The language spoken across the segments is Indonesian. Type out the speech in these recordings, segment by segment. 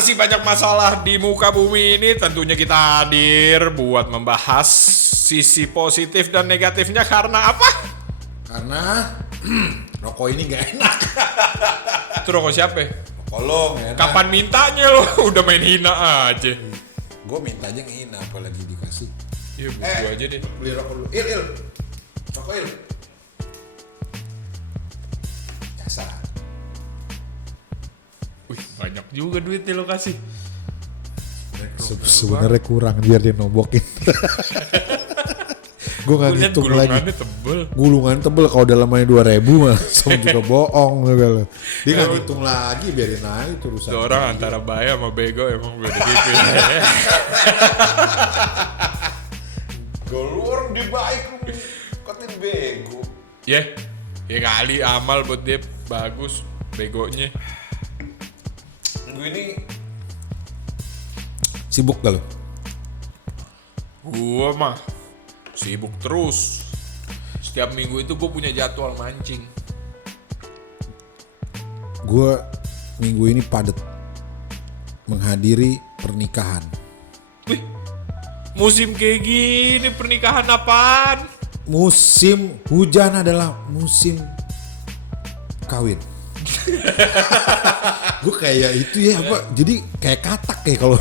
masih banyak masalah di muka bumi ini, tentunya kita hadir buat membahas sisi positif dan negatifnya. Karena apa? Karena rokok ini gak enak. Itu rokok siapa? Rokok lo gak enak. Kapan mintanya lo? Udah main hina aja. Gue minta aja ngehina, apalagi dikasih. Iya, buku aja deh. Beli rokok dulu. Il. Rokok Il. Jasa. Wih, banyak juga duitnya lo kasih. Sebenarnya kurang biar dia nombokin. Gue gak Lihat ngitung lagi. gulungannya tebel. Gulungan tebel, kalau dalamnya 2.000 mah langsung juga bohong juga. Dia gak ngitung lagi, biarin aja itu urusan. Itu orang antara bayar sama bego emang beda gitu ya. Kalau orang dia baik, lu katain bego. Ya kali amal buat dia bagus begonya. Gue ini sibuk gak lu? Gua mah sibuk terus. Setiap minggu itu gue punya jadwal mancing. Gue minggu ini padat menghadiri pernikahan. Wih, musim kayak gini pernikahan apaan? Musim hujan adalah musim kawin. Gue kayak itu ya apa? Jadi kayak katak kayak kalau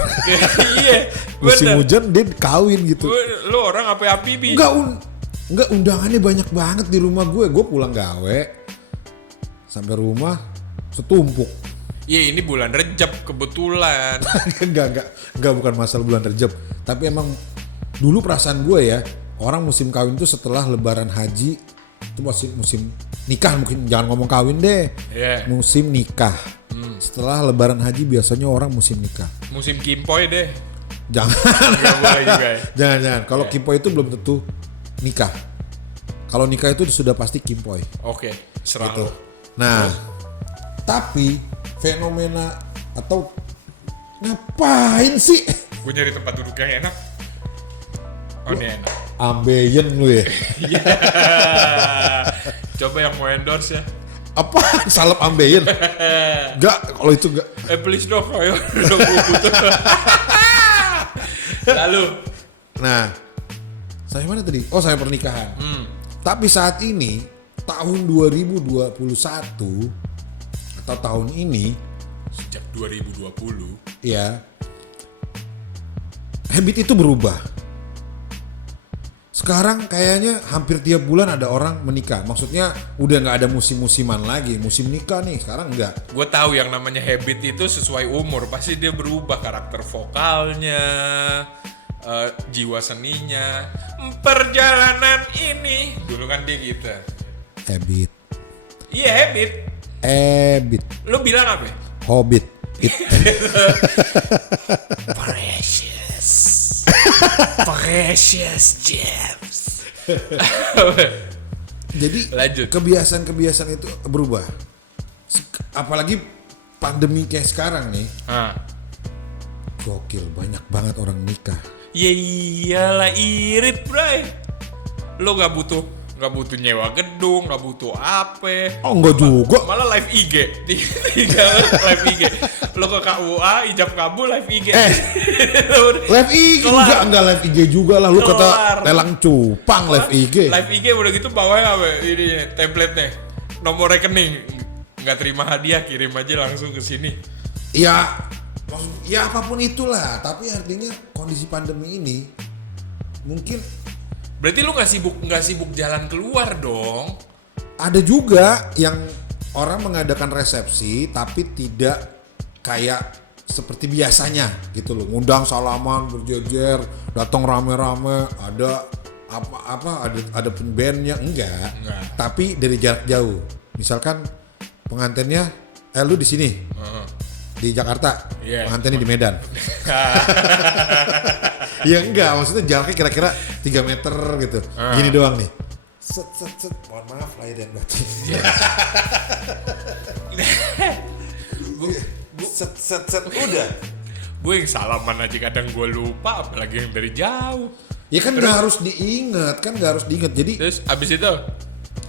Iya, musim bener. hujan dia kawin gitu. Lu orang apa bi? Enggak undangannya banyak banget di rumah gue. Gue pulang gawe sampai rumah setumpuk. Iya, ini bulan Rejab kebetulan. enggak bukan masalah bulan Rejab, tapi emang dulu perasaan gue ya, orang musim kawin itu setelah lebaran haji itu masih musim nikah, mungkin jangan ngomong kawin deh. Iya. Musim nikah. Setelah lebaran haji biasanya orang musim nikah. Musim kimpoy deh. Jangan. Gak boleh juga ya. Jangan. Kalau kimpoy itu belum tentu nikah. Kalau nikah itu sudah pasti kimpoy. Oke, serah Gitu. lu. Nah, tapi fenomena atau ngapain sih? Gue nyari tempat duduk yang enak. Oh, ini enak. Ambeien lu ya. Coba yang mau endorse ya. Apa? Salep ambeien? Enggak, kalau itu enggak. Please dong, ayo. Udah gue butuh. Lalu. Nah, saya mana tadi? Oh, saya pernikahan. Tapi saat ini, tahun 2021 atau tahun ini, Sejak 2020. ya, habit itu berubah. Sekarang kayaknya hampir tiap bulan ada orang menikah. Maksudnya udah nggak ada musim-musiman lagi. Musim nikah nih, sekarang enggak. Gue tahu yang namanya habit itu sesuai umur. Pasti dia berubah karakter vokalnya, jiwa seninya. Perjalanan ini. Dulu kan dia gitu. Habit. Iya, habit. Habit. Lu bilang apa? Hobbit. Precious James. Jadi Lanjut. kebiasaan-kebiasaan itu berubah. Apalagi pandemi kayak sekarang nih. Ah. Gokil, banyak banget orang nikah. Ya iyalah irit, bray. Lo nggak butuh nyewa gedung, nggak butuh apa. Oh enggak juga. Malah live IG, tinggal live IG. Lo ke KUA, ijab kabul live IG. Live IG enggak live IG juga lah. Lu Kelar. kata lelang cupang live IG. Live IG udah gitu bawahnya apa? Ini template-nya. Nomor rekening. Nggak terima hadiah, kirim aja langsung ke sini. Ya apapun itulah. Tapi artinya kondisi pandemi ini mungkin Berarti lu nggak sibuk jalan keluar dong? ada juga yang orang mengadakan resepsi tapi tidak kayak seperti biasanya gitu loh. Ngundang salaman berjejer, datang rame-rame, ada ada bandnya enggak. Tapi dari jarak jauh. Misalkan pengantinnya lu di sini. Di Jakarta. Iya. Pengantinnya di Medan. Ya enggak, maksudnya jaraknya kira-kira 3 meter gitu. Gini doang nih. Set. Mohon maaf lahir dan batin. Set. Udah. Gue yang salaman aja kadang gue lupa, apalagi yang dari jauh. Ya kan nggak harus diingat, Jadi Terus abis itu?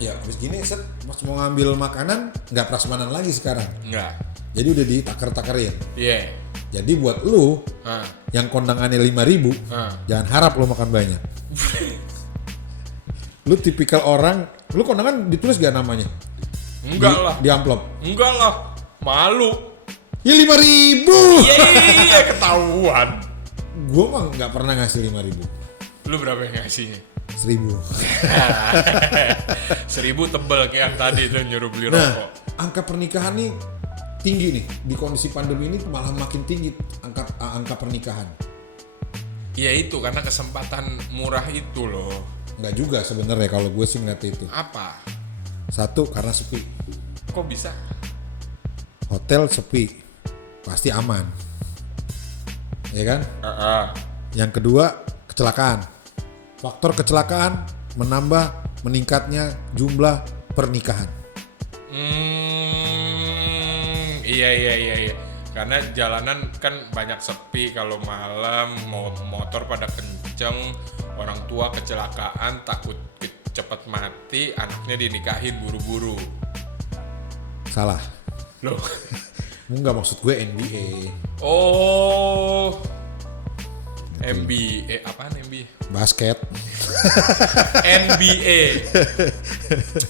ya habis gini set pas mau ngambil makanan nggak prasmanan lagi sekarang. Enggak. Jadi udah ditaker-takerin. Iya. Jadi buat lu Ah. yang kondangannya 5.000, jangan harap lu makan banyak. Lu tipikal orang, lu kondangan ditulis gak namanya? Enggak lah. Di amplop. Enggak lah. Malu. Ya 5.000. Iya, ketahuan. Gua mah nggak pernah ngasih 5.000. Lu berapa yang ngasihnya? 1.000. 1.000 tebel kayak yang tadi tuh nyuruh beli Nah, rokok. angka pernikahan nih tinggi nih di kondisi pandemi ini, malah makin tinggi angka pernikahan. Ya itu karena kesempatan murah itu loh. Nggak juga sebenarnya kalau gue sih ngeliat itu. Apa? Satu, karena sepi. Kok bisa? Hotel sepi, pasti aman, ya kan? Yang kedua, kecelakaan. Faktor kecelakaan meningkatnya jumlah pernikahan. Iya. Karena jalanan kan banyak sepi kalau malam, motor pada kenceng, orang tua kecelakaan, takut cepet mati, anaknya dinikahin buru-buru. Salah. Loh. Enggak, maksud gue NBA. Oh. NBA, apaan NBA? Basket. NBA.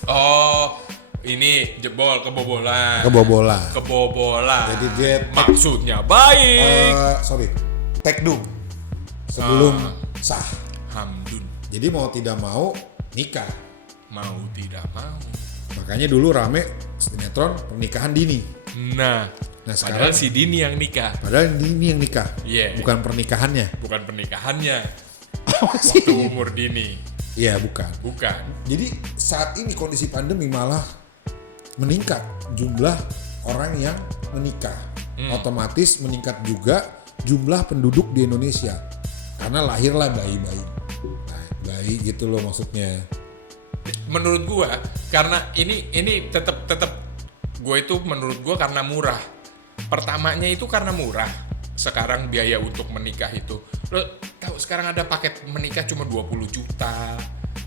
Oh, ini kebobolan. Jadi dia Maksudnya baik. Tekdum sebelum sah. Hamdun. Jadi mau tidak mau nikah. Mau tidak mau. Makanya dulu rame sinetron pernikahan dini. Nah Sekarang padahal si Dini yang nikah. padahal Dini yang nikah. Iya. Bukan pernikahannya. Bukan pernikahannya. Waktu umur Dini. Iya, bukan. Bukan. Jadi saat ini kondisi pandemi malah meningkat jumlah orang yang menikah. Otomatis meningkat juga jumlah penduduk di Indonesia. Karena lahirlah bayi-bayi. Nah, bayi gitu loh maksudnya. Menurut gua karena ini tetap gue itu menurut gua karena murah. Pertamanya itu karena murah. Sekarang biaya untuk menikah itu, lo tahu sekarang ada paket menikah cuma 20 juta.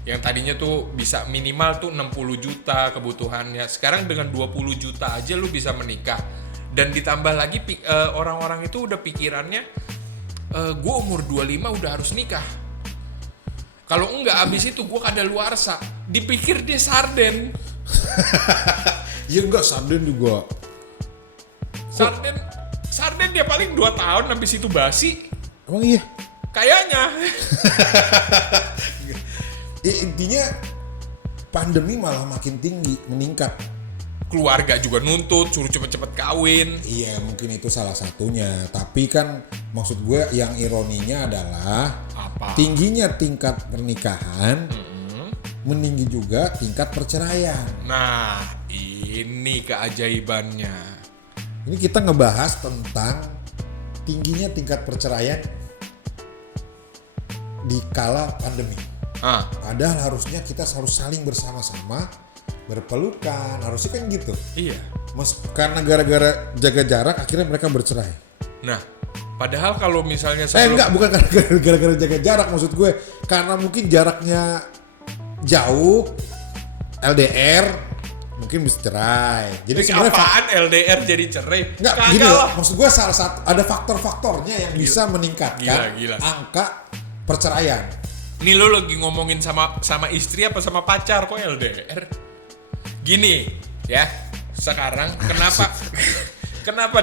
Yang tadinya tuh bisa minimal tuh 60 juta kebutuhannya. Sekarang dengan 20 juta aja lo bisa menikah. Dan ditambah lagi orang-orang itu udah pikirannya gue umur 25 udah harus nikah. Kalau enggak abis itu gue kadaluarsa. Dipikir dia sarden. Ya enggak, sarden juga. Sarden dia paling 2 tahun habis itu basi. Emang iya? Kayaknya. Intinya pandemi malah makin tinggi, meningkat. Keluarga juga nuntut suruh cepet-cepet kawin. Iya, mungkin itu salah satunya. Tapi kan maksud gue yang ironinya adalah Apa? tingginya tingkat pernikahan, meninggi juga tingkat perceraian. Nah, ini keajaibannya. Ini kita ngebahas tentang tingginya tingkat perceraian di kala pandemi. Padahal harusnya kita harus saling bersama-sama, berpelukan, harusnya kan gitu. Iya. Karena gara-gara jaga jarak akhirnya mereka bercerai. Nah, padahal kalau misalnya Enggak, bukan gara-gara jaga jarak, maksud gue karena mungkin jaraknya jauh, LDR, mungkin bisa cerai. Jadi sebenarnya apaan LDR jadi cerai? enggak Kagak gini lah. loh, maksud gue salah satu ada faktor-faktornya yang bisa meningkatkan Gila. angka perceraian. Ini lo lagi ngomongin sama istri apa sama pacar kok LDR? Gini, ya. Sekarang kenapa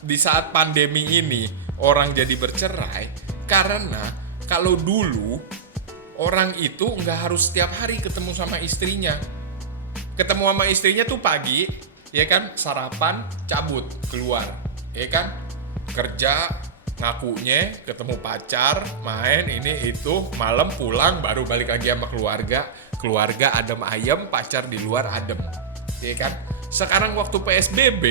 di saat pandemi ini orang jadi bercerai? Karena kalau dulu orang itu nggak harus setiap hari ketemu sama istrinya. Ketemu sama istrinya tuh pagi, ya kan, sarapan, cabut, keluar, ya kan, kerja, ngakunya, ketemu pacar, main, ini, itu, malam pulang, baru balik lagi sama keluarga adem ayem, pacar di luar adem, ya kan. Sekarang waktu PSBB,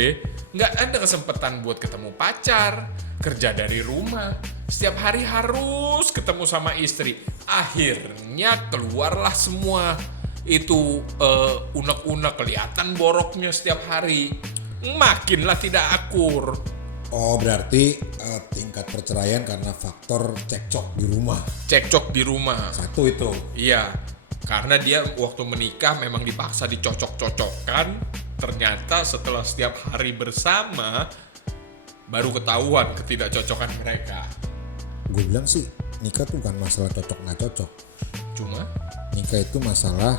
nggak ada kesempatan buat ketemu pacar, kerja dari rumah, setiap hari harus ketemu sama istri, akhirnya keluarlah semua. Itu unek-unek, kelihatan boroknya setiap hari, makinlah tidak akur. Oh, berarti tingkat perceraian karena faktor cekcok di rumah. Cekcok di rumah. Satu itu. Iya, karena dia waktu menikah memang dipaksa dicocok-cocokkan. Ternyata setelah setiap hari bersama, baru ketahuan ketidakcocokan mereka. Gue bilang sih nikah tuh bukan masalah cocok nggak cocok. Cuma Nikah itu masalah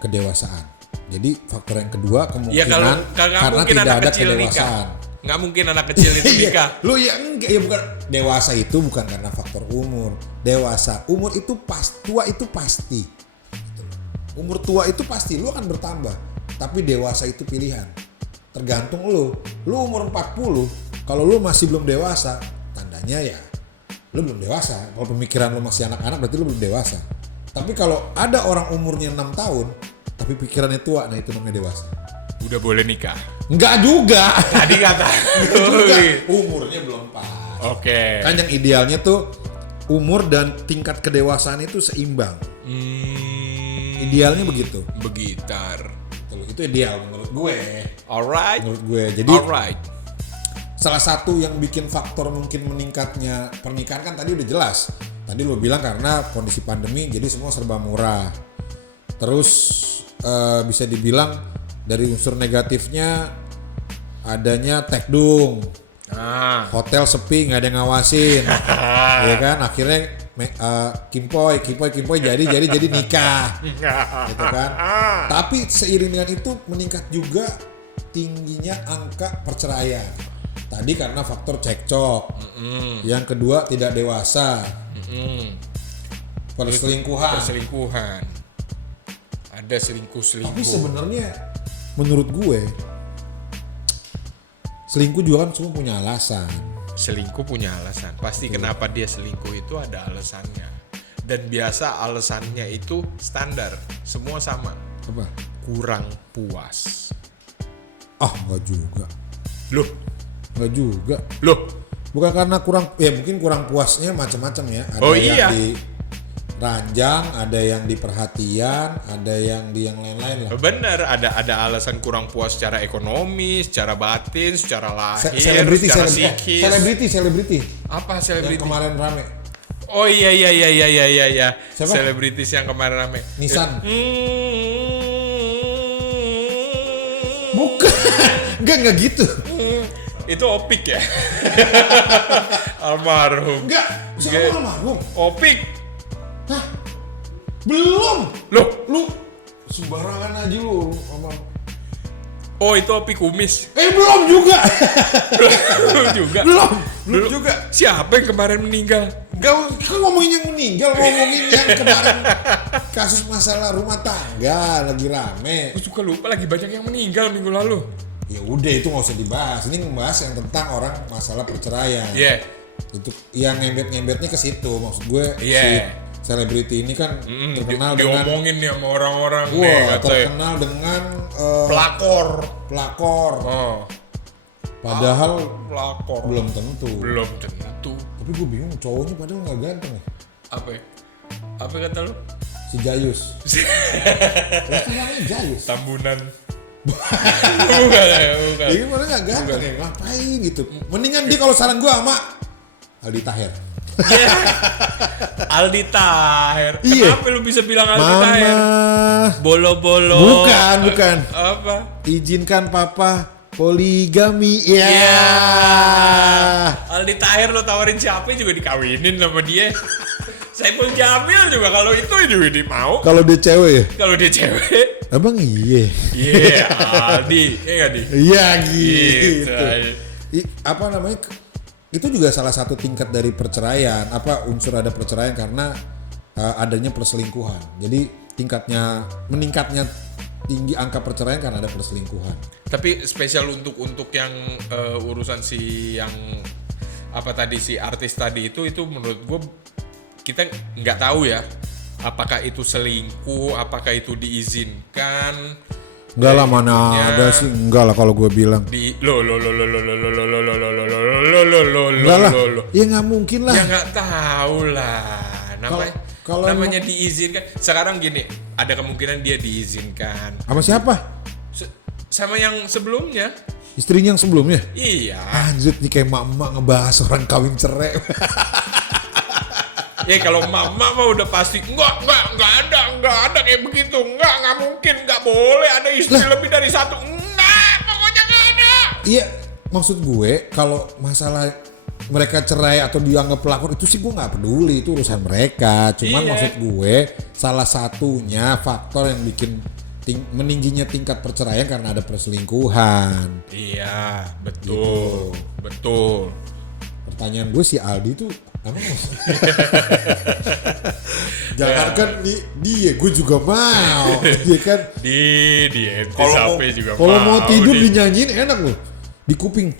kedewasaan. Jadi faktor yang kedua kemungkinan ya kalau nggak karena mungkin tidak anak ada kecil kedewasaan. nikah. Nggak mungkin anak kecil itu nikah. Lu ya enggak, ya bukan, dewasa itu bukan karena faktor umur. Dewasa, umur itu tua itu pasti. Umur tua itu pasti lu akan bertambah. Tapi dewasa itu pilihan. Tergantung lu. Lu umur 40, kalau lu masih belum dewasa, tandanya ya lu belum dewasa. Kalau pemikiran lu masih anak-anak berarti lu belum dewasa. Tapi kalau ada orang umurnya 6 tahun tapi pikirannya tua, nah itu namanya dewasa. Udah boleh nikah. Enggak juga. Tadi kata. Juga. Umurnya belum pas. Oke. Kan yang idealnya tuh umur dan tingkat kedewasaan itu seimbang. Idealnya begitu. Begitar. Itu ideal menurut gue. Alright. Menurut gue. Jadi Alright. salah satu yang bikin faktor mungkin meningkatnya pernikahan kan tadi udah jelas. Tadi lo bilang karena kondisi pandemi jadi semua serba murah. Terus bisa dibilang dari unsur negatifnya adanya tekdung. Hotel sepi nggak ada yang ngawasin. Ya kan akhirnya kimpoy jadi nikah. Gitu kan. Tapi seiring dengan itu meningkat juga tingginya angka perceraian. Tadi karena faktor cekcok. Yang kedua tidak dewasa. Perselingkuhan. Ada selingkuh. Tapi sebenarnya menurut gue selingkuh juga kan semua punya alasan. Selingkuh punya alasan. Pasti kenapa dia selingkuh itu ada alasannya. Dan biasa alasannya itu standar. Semua sama. Apa? Kurang puas. Enggak juga. Loh? Enggak juga. Loh? Bukan karena mungkin kurang puasnya macam-macam ya. Ada iya. Yang di ranjang, ada yang di perhatian, ada yang di yang lain-lain lah. Bener, ada alasan kurang puas secara ekonomi, secara batin, secara lahir, Selebriti. secara psikis. Selebriti. Apa Yang selebriti? kemarin rame. Oh iya. Siapa? Selebritis yang kemarin rame. Nissan. Bukan. Enggak gitu. Itu Opik ya? Almarhum. Enggak. Siapa almarhum? Opik. Hah? Belum. Loh? Lu sembarangan aja lu. Oh itu Opik Kumis. Belum juga. Belum juga. Belum juga. Siapa yang kemarin meninggal? Kan ngomongin yang meninggal, ngomongin yang kemarin kasus masalah rumah tangga lagi rame. Gue suka lupa lagi banyak yang meninggal minggu lalu. Ya udah itu nggak usah dibahas. Ini membahas yang tentang orang masalah perceraian. Iya. Itu yang ngembetnya ke situ. Maksud gue Iya. si selebriti ini kan terkenal dengan diomongin nih sama orang-orang nih wah, katanya. terkenal dengan pelakor. Oh. Padahal Pelakor. belum tentu. Belum tentu. Tapi gue bingung cowoknya padahal nggak ganteng ya. Apa? Apa kata lu? Si Jayus. Lah kan namanya Jayus. Tambunan. Bukan. Ya gimana nggak ganteng ya? Ngapain gitu? Mendingan dia kalau saran gue sama Aldi Taher. Aldi Taher. Iya. Kenapa lu bisa bilang Aldi Taher? Bolo-bolo. Bukan. Apa? Izinkan papa poligami. Ya. Aldi Taher lo tawarin siapa juga dikawinin sama dia. Saiful Jamil juga kalau itu juga dia mau. Kalau dia cewek ya? Kalau dia cewek. Abang iya. Iya, Aldi. Iya nggak, Di? Iya gitu. aja. Apa namanya? Itu juga salah satu tingkat dari perceraian. Apa unsur ada perceraian karena adanya perselingkuhan. Jadi meningkatnya tinggi angka perceraian karena ada perselingkuhan. Tapi spesial untuk yang urusan si yang apa tadi si artis tadi itu menurut gue kita nggak tahu ya. Apakah itu selingkuh? Apakah itu diizinkan? Enggak lah, mana ada sih, enggak lah kalau gue bilang. Enggak lah, ya nggak mungkin lah. Ya nggak tahu lah. Namanya diizinkan. Sekarang gini, ada kemungkinan dia diizinkan. Sama siapa? Sama yang sebelumnya. Istrinya yang sebelumnya? Iya. Anjir nih kayak emak-emak ngebahas orang kawin cerai. Ya kalau mama mah udah pasti enggak ada kayak begitu. Enggak mungkin, enggak boleh ada istri lebih dari satu. Enggak, pokoknya enggak ada. Iya, maksud gue kalau masalah mereka cerai atau dianggap pelakor itu sih gue nggak peduli, itu urusan mereka. Cuman Iya. maksud gue salah satunya faktor yang bikin meningginya tingkat perceraian karena ada perselingkuhan. Iya, betul. Betul. Pertanyaan gue si Aldi tuh apa mas? Jangankan dia, gue juga mau, dia kan. Di Kalau sampai juga kalau mau tidur di. dinyanyiin enak loh di kuping.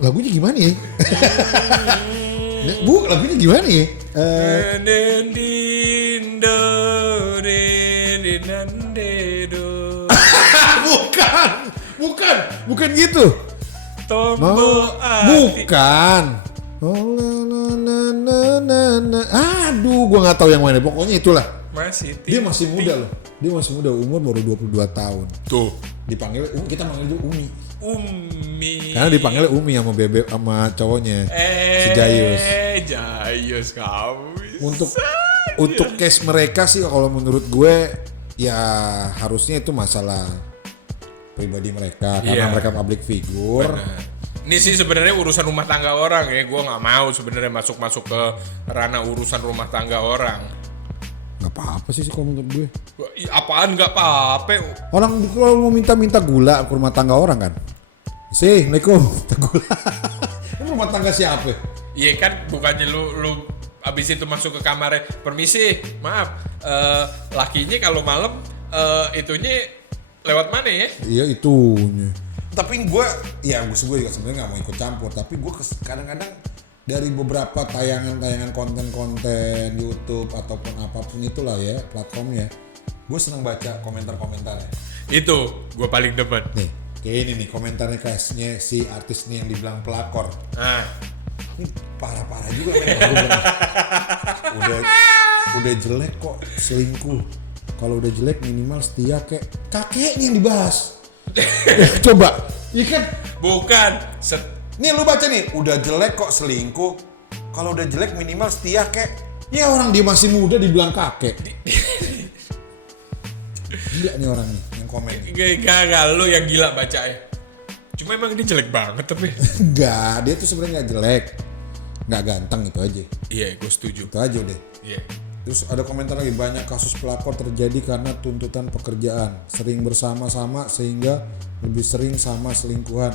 Lagunya gimana ya? Bu, lagunya gimana ya? Bukan gitu. Tombol Bukan. Aduh, gua nggak tahu yang mana. Pokoknya itulah. Dia masih muda loh. Dia masih muda, umur baru 22 tahun. Tuh. Dipanggil kita manggil dia Umi. Umi. Karena dipanggil Umi sama bebek sama cowoknya. Si Jayus. Jayus kamu. Untuk case mereka sih kalau menurut gue ya harusnya itu masalah pribadi mereka karena Iya. mereka public figure. Ini sih sebenarnya urusan rumah tangga orang ya. Gue nggak mau sebenarnya masuk ke ranah urusan rumah tangga orang. Nggak apa-apa sih kalau menurut gue. Apaan nggak apa-apa? Orang kalau mau minta gula ke rumah tangga orang kan. Assalamualaikum, minta gula. Ini rumah tangga siapa? Iya kan, bukannya lu abis itu masuk ke kamarnya, permisi, maaf, lakinya kalau malam itunya lewat mana ya? Iya itunya. Tapi gue juga sebenarnya nggak mau ikut campur. Tapi gue kadang-kadang dari beberapa tayangan konten-konten YouTube ataupun apapun itulah ya platformnya, gue senang baca komentar-komentarnya. Itu gue paling demen. Nih, kayak ini nih komentarnya case-nya si artis nih yang dibilang pelakor. Nah, Ini parah-parah juga men. udah jelek kok selingkuh. Kalau udah jelek minimal setia kayak kakeknya yang dibahas. Coba, iya kan? bukan. Nih lu baca nih, udah jelek kok selingkuh. Kalau udah jelek minimal setia kayak. Ya orang dia masih muda dibilang kakek. Gila nih orang nih yang komen. Gak, lu yang gila baca ya. Cuma emang dia jelek banget tapi. Enggak, dia tuh sebenarnya nggak jelek, nggak ganteng itu aja. Iya, gue setuju. Itu aja deh. Iya. Terus ada komentar lagi, banyak kasus pelakor terjadi karena tuntutan pekerjaan, sering bersama-sama sehingga lebih sering sama selingkuhan,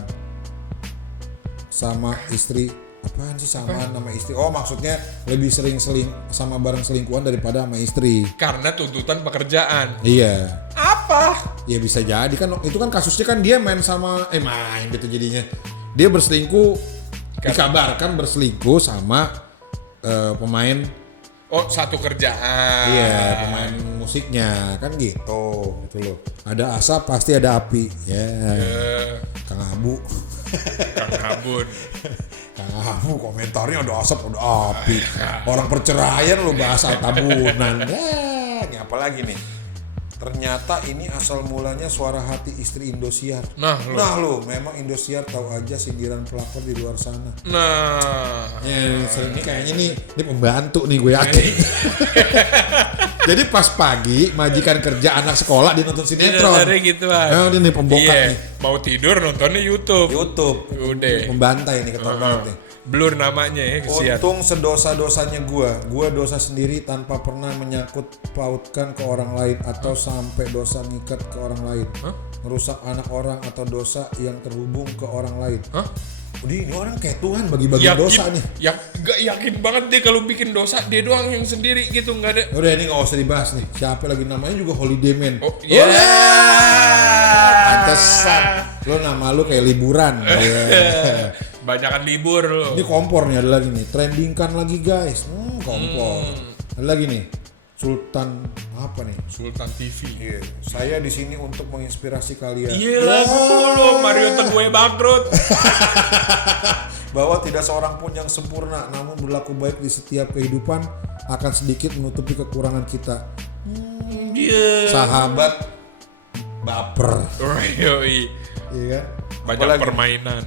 sama istri. Apaan sih samaan sama istri? Oh maksudnya lebih sering sama bareng selingkuhan daripada sama istri. Karena tuntutan pekerjaan. Iya. Apa? Ya bisa jadi kan, itu kan kasusnya kan dia main gitu jadinya. Dia berselingkuh, dikabarkan berselingkuh sama pemain. Oh, satu kerjaan. Iya, pemain musiknya kan gitu loh. Ada asap pasti ada api. Ya. Kang Abu. Kang Habun. Kang Abu komentarnya ada asap ada api. Orang perceraian lo bahas tabunan. Ini apa lagi nih? Ternyata ini asal mulanya suara hati istri Indosiar. Nah lo memang Indosiar tahu aja sindiran pelakor di luar sana. Nah. Ya, ini kayaknya ini pembantu nih gue yakin. Jadi pas pagi majikan kerja anak sekolah dia nonton sinetron. Dari gituan. Nah, dia nih pembokat Iya. nih. Mau tidur nontonnya YouTube. Udah. Membantai nih ketahuan banget nih. Blur namanya ya, kesian. Untung sedosa-dosanya gua dosa sendiri tanpa pernah menyangkut pautkan ke orang lain atau sampai dosa ngikat ke orang lain. Merusak anak orang atau dosa yang terhubung ke orang lain. Ini orang kayak Tuhan bagi-bagi dosa nih. Gak yakin banget deh kalau bikin dosa dia doang yang sendiri gitu, nggak ada. Udah ini nggak usah dibahas nih. Siapa lagi namanya juga Holiday Man. Oh iya. Pantesan. Lo nama lo kayak liburan. Banyakan libur lo. Ini kompor nih ada lagi nih. Trendingkan lagi guys. Kompor. Ada lagi nih. Sultan apa nih? Sultan TV. Iya. Saya di sini untuk menginspirasi kalian. Iya lagu lo Mario Teguh bangkrut. Bahwa tidak seorang pun yang sempurna, namun berlaku baik di setiap kehidupan akan sedikit menutupi kekurangan kita. Iya. Sahabat baper. Yoi. Iya kan? Banyak Apalagi? permainan.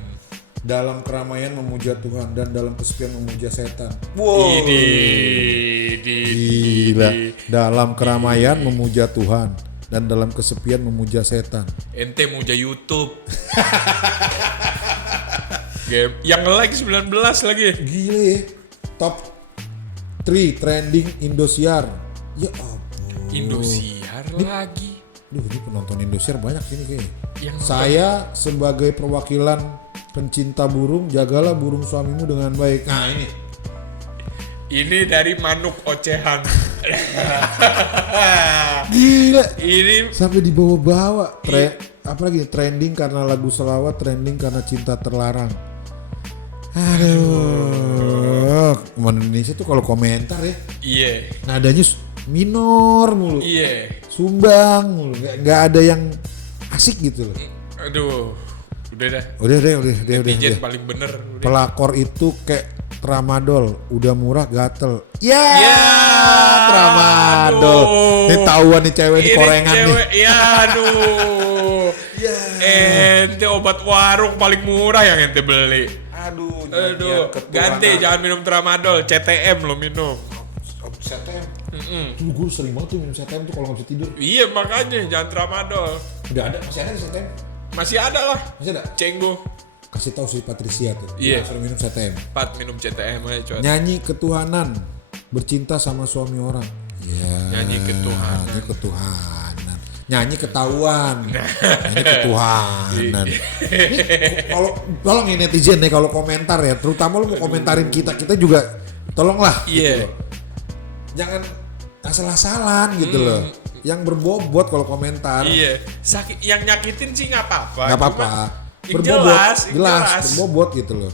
Dalam keramaian memuja Tuhan dan dalam kesepian memuja setan. Wow. Gila. Dalam keramaian memuja Tuhan dan dalam kesepian memuja setan. Ente muja YouTube. Game yang like 19 lagi. Gile ya. Top 3 trending Indosiar. Ya ampun. Indosiar lagi. Duh, ini penonton Indosiar banyak ini kayaknya. Yang Saya sebagai perwakilan pencinta burung, jagalah burung suamimu dengan baik. Nah ini dari Manuk Ocehan. gila. Ini Sampai dibawa-bawa. Apalagi trending karena lagu selawat, trending karena cinta terlarang. Aduh. Teman Indonesia tuh kalau komentar ya, iya. nadanya minor mulu. Iya. Sumbang mulu. Nggak ada yang asik gitu loh. Aduh. Udah dah. Udah. Netizen paling bener. Udah. Pelakor itu kayak tramadol, udah murah gatel. Ya, tramadol. aduh. Ini tahuan nih cewek ini korengan nih. Ya aduh. Ente obat warung paling murah yang ente beli. Aduh. Ganti jangan minum tramadol, CTM lo minum. CTM. Dulu gue sering banget tuh minum CTM tuh kalau nggak bisa tidur. Iya makanya jangan tramadol. Udah ada, masih ada di CTM? Masih ada lah. Masih ada? Cenggo. Kasih tahu si Patricia tuh. Iya. Dia sering minum CTM. Minum CTM aja coy. Nyanyi ketuhanan, bercinta sama suami orang. Ya. Nyanyi ketuhanan. Nyanyi ketuhanan. Nyanyi ketahuan. Nyanyi ketuhanan. Kalau tolong ya netizen nih kalau komentar ya, terutama lu mau komentarin kita juga tolonglah. Iya. Gitu loh. Jangan asal-asalan gitu loh. Yang berbobot kalau komentar. Iya. Sakit yang nyakitin sih nggak apa-apa. Nggak apa-apa. Yang Berbobot, jelas. berbobot gitu loh.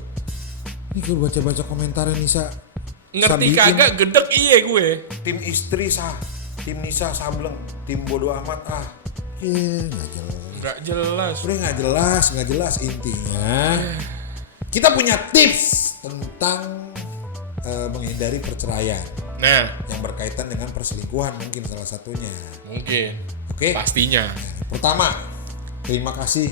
Ini gue baca-baca komentarnya Nisa. Ngerti Sabiin. kagak gedek iya gue. Tim istri sah, tim Nisa sableng, tim bodo amat ah. Iya, nggak jelas. Nggak jelas. Udah nggak jelas intinya. Kita punya tips tentang menghindari perceraian Nah, yang berkaitan dengan perselingkuhan mungkin salah satunya. mungkin. Oke. Pastinya. Pertama, terima kasih.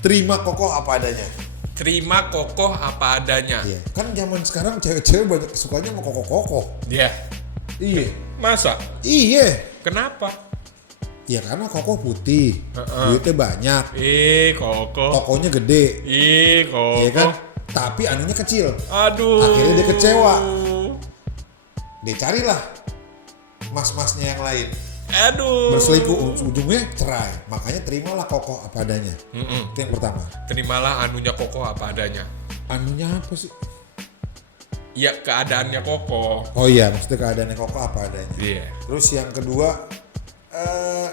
Terima kokoh apa adanya. Terima kokoh apa adanya. Iya. Kan zaman sekarang cewek-cewek banyak sukanya mau kokoh-kokoh. Iya. Iya. Masa? Iya. Kenapa? Ya karena kokoh putih, duitnya banyak, Kokoh. tokonya gede, Kokoh. iya kan? Tapi anunya kecil. Aduh. Akhirnya dia kecewa. Dia carilah mas-masnya yang lain. Aduh. Berselingkuh, ujungnya cerai. Makanya terimalah kokoh apa adanya. Itu yang pertama. Terimalah anunya kokoh apa adanya. Anunya apa sih? Ya keadaannya kokoh. Oh iya, maksudnya keadaannya kokoh apa adanya. Iya. Terus yang kedua,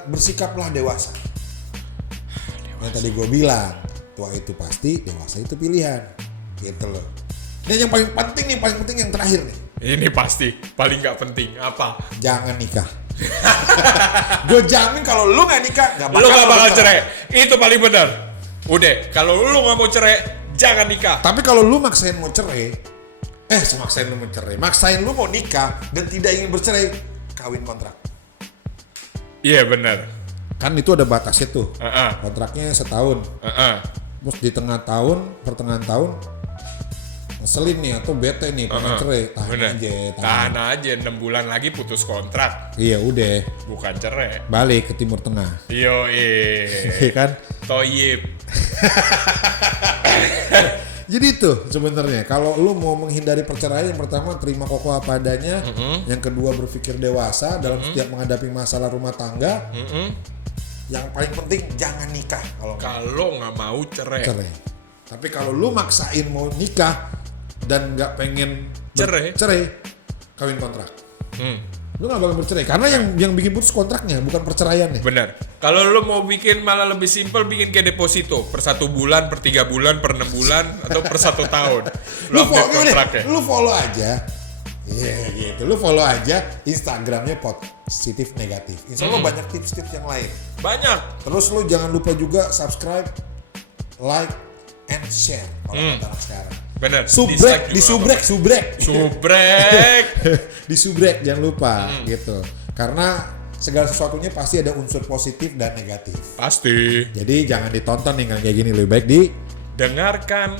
bersikaplah dewasa. Yang tadi gue bilang, tua itu pasti, dewasa itu pilihan. Gitu loh. Dan yang paling penting yang terakhir nih. Ini pasti paling nggak penting apa? Jangan nikah. Gue jamin kalau lu nggak nikah, Lu nggak bakal cerai. Itu paling benar. Udah, kalau lu nggak mau cerai, jangan nikah. Tapi kalau lu maksain mau cerai, maksain lu mau nikah dan tidak ingin bercerai, kawin kontrak. Iya benar. Kan itu ada batasnya tuh. Kontraknya setahun. Terus di pertengahan tahun ngeselin nih atau bete nih pengen cerai, tahan aja 6 bulan lagi putus kontrak. Iya udah, Bukan cerai. balik ke Timur Tengah. Iya kan? Toyib. Jadi itu sebenarnya kalau lu mau menghindari perceraian, yang pertama terima kokoh apa adanya, yang kedua berpikir dewasa dalam setiap menghadapi masalah rumah tangga, yang paling penting jangan nikah Kalau nggak mau cerai. Tapi kalau lu maksain mau nikah dan nggak pengen Cerai. kawin kontrak. Lu nggak bakal bercerai karena yang bikin putus kontraknya bukan perceraiannya. Benar. Kalau lu mau bikin malah lebih simpel, bikin kayak deposito per 1 bulan, per 3 bulan, per 6 bulan, atau per 1 tahun. Lu update kontraknya. Lu follow aja. Iya gitu. Lu follow aja Instagramnya Positif Negatif. Insya Allah banyak tips-tips yang lain. Banyak. Terus lu jangan lupa juga subscribe, like, and share kalau kata anak sekarang. Bener. Subrek. Di subrek jangan lupa gitu. Karena segala sesuatunya pasti ada unsur positif dan negatif. Pasti. Jadi jangan ditonton nih kayak gini, lebih baik dengarkan